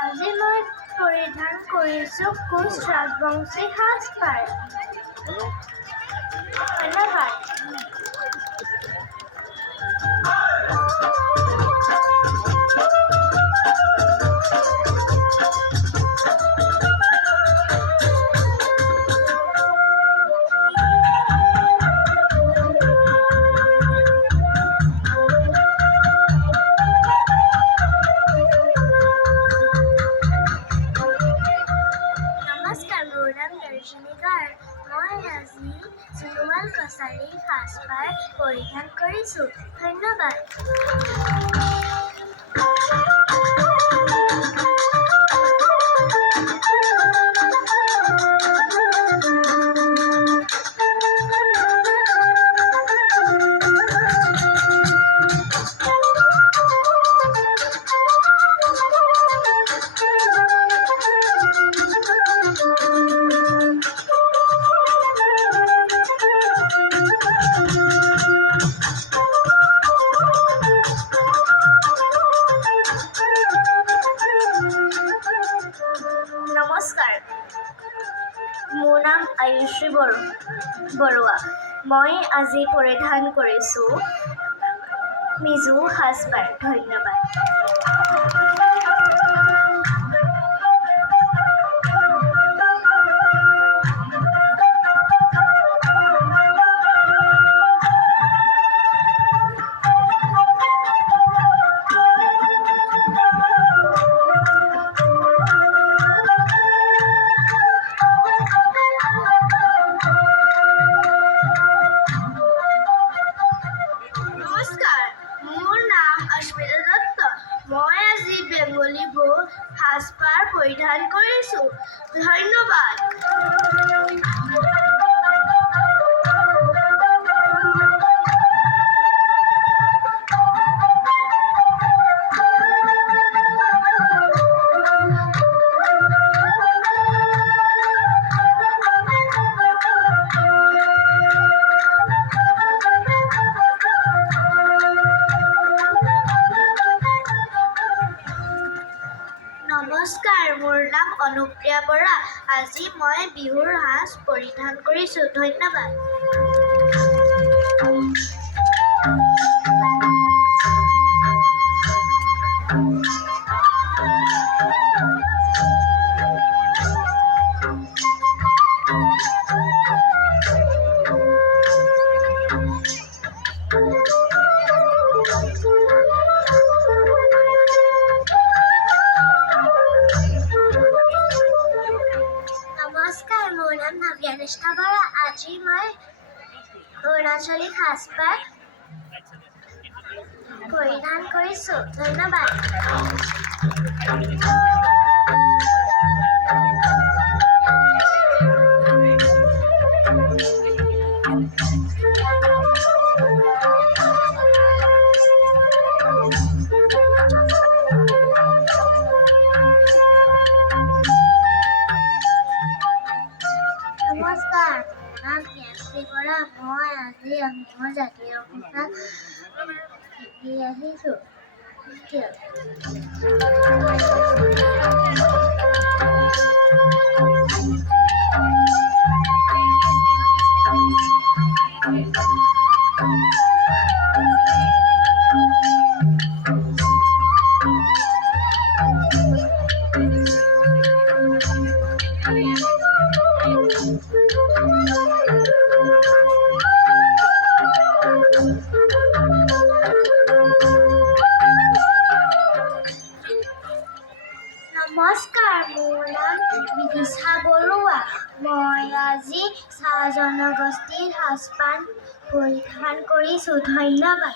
আজি মই পৰিধান কৰিছোঁ কোচ ৰাজবংশী সাজপাৰ। ধন্যবাদ। মই আজি জুনুমাল কছাৰীৰ সাজপাৰ পৰিধান কৰিছোঁ। ধন্যবাদ। নমস্কাৰ, মোৰ নাম আয়ুশ্ৰী বৰুৱা। মই আজি পৰিধান কৰিছোঁ মিজু সাজপাৰ। ধন্যবাদ। মই আজি বেংগলী বড়ো সাজপাৰ পৰিধান কৰিছোঁ। ধন্যবাদ। নমস্কাৰ, মোৰ নাম অনুপ্ৰিয়া বৰা। আজি মই বিহুৰ সাজ পৰিধান কৰিছোঁ। ধন্যবাদ। নমস্কাৰ, মোৰ নাম নাভিয়ানিষ্ঠা বৰা। আজি মই অৰুণাচলী সাজপাৰ পৰিধান কৰিছোঁ। ধন্যবাদ। নমস্কাৰ, নাম প্ৰিয়াশ্ৰী বৰা। মই আজি অসমৰ জাতীয় পোছাক পিন্ধি আহিছোঁ। চাহ জনগোষ্ঠীৰ সাজপাৰ পৰিধান কৰিছোঁ। ধন্যবাদ।